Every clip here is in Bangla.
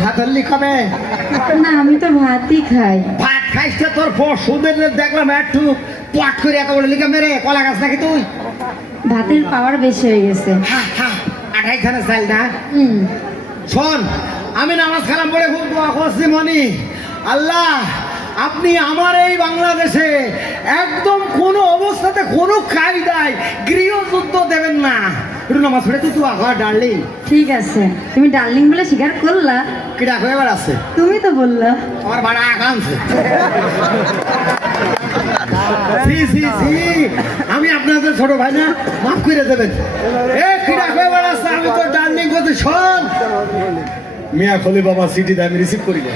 ভাত হলি খাবে না আমি তো ভাতই খাই। ভাত খাইছে তোর পশুদের দেখলাম একটু পট করে এত বলে লিখে মেরে কলা গাছ নাকি তুই ভাতের পাওয়ার বেশি হয়ে গেছে। আঠাই খানে চাইল না শোন আমি নামাজ কালাম পড়ে খুব দোয়া করছি মনি আল্লাহ আপনি আমার এই বাংলাদেশে একদম কোনো অবস্থাতে কোনো কায়দায় গৃহযুদ্ধ দেবেন না একটু নামাজ পড়ে তুই আঘা ডার্লিং ঠিক আছে, তুমি ডার্লিং বলে স্বীকার করলা। কিরা হয়ে এবার আছে তুমি তো বললা আমার বাড়া আকাঙ্ক্ষে আমি আপনাদের ছোট ভাই না মাফ করে দেবেন আমি তো ডার্লিং করতে শোন মিয়া খলি বাবা সিটি আমি রিসিভ করি না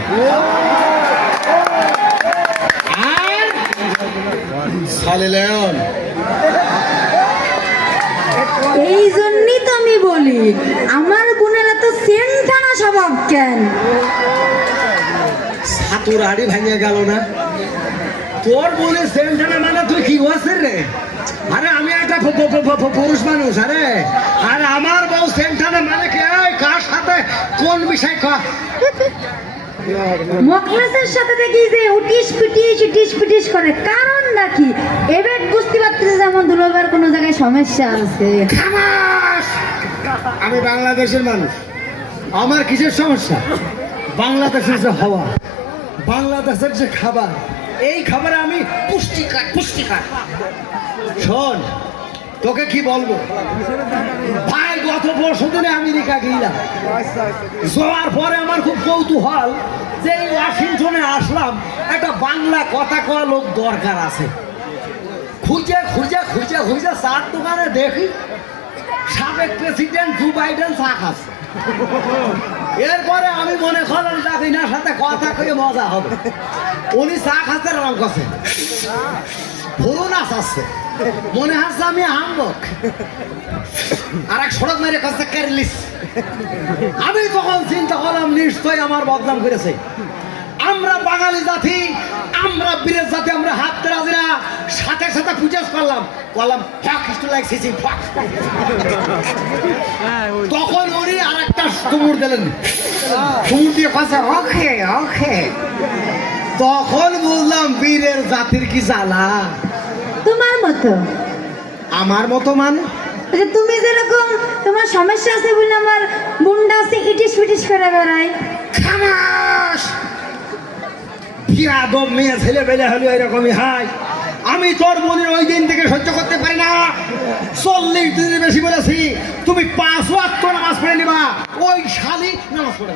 এই জন্যই তো আমি বলি আমার বোনের এত সেন্টানা স্বভাব কেন? সাতুর আড়ি ভাঙিয়ে গেল না তোর বলে সেন্টানা মানে তুই কি হচ্ছে রে? আরে আমি একটা পুরুষ মানুষ আরে আর আমার বউ সেন্টানা মানে কে কার সাথে কোন বিষয় মকলেসের সাথে দেখি যে উটিস পিটিস করে কারণ নাকি এবার বুঝতে পারতেছে যেমন দুলাভাইয়ের কোনো জায়গায় সমস্যা আছে। আমি বাংলাদেশের মানুষ আমার কিসের সমস্যা? বাংলাদেশের যে হাওয়া বাংলাদেশের যে খাবার এই খাবারে আমি পুষ্টিকর শোন তোকে কি বলবো ভাই গত পরশু দিনে আমেরিকা গেলাম যাওয়ার পরে আমার খুব কৌতূহল যে এই ওয়াশিংটনে আসলাম একটা বাংলা কথা কওয়া লোক দরকার আছে খুঁজে চার দোকানে দেখি সাবেক প্রেসিডেন্ট জো বাইডেন চা খাচ্ছে এরপরে আমি মনে করলাম যাদিনার সাথে কথা কয়ে মজা হবে উনি চা খাচ্ছে রং করছে ভুরু নাচ আছে মনে হচ্ছে আমি হামবক আর এক সড়ক মেরে কাছে কেরলিস আমি তখন চিন্তা করলাম নিশ্চয়ই আমার বদনাম করেছে আমরা বাঙালি জাতি আমরা বীরের জাতি আমরা হাত রাজি না সাথে সাথে পূজা করলাম ফাক ইস্টু লাইক সিসি ফাক তখন উনি আর একটা তুমুর দিলেন তুমুর দিয়ে কাছে ওকে তখন বুঝলাম বীরের জাতির কি জ্বালা তোমার মতো আমার মতো মানে তুমি যেরকম তোমার সমস্যা আছে বলে আমার বুন্ডা আছে ইটিস পিটিস করে বেড়ায়। খামাস বিয়াদব মেয়ে ছেলে পেলে হলো এরকমই হাই আমি তোর মনের ওই দিন থেকে সহ্য করতে পারি না 40 দিনের বেশি বলেছি তুমি 5 ওয়াক্ত নামাজ পড়ে নিবা ওই শালি নামাজ পড়ে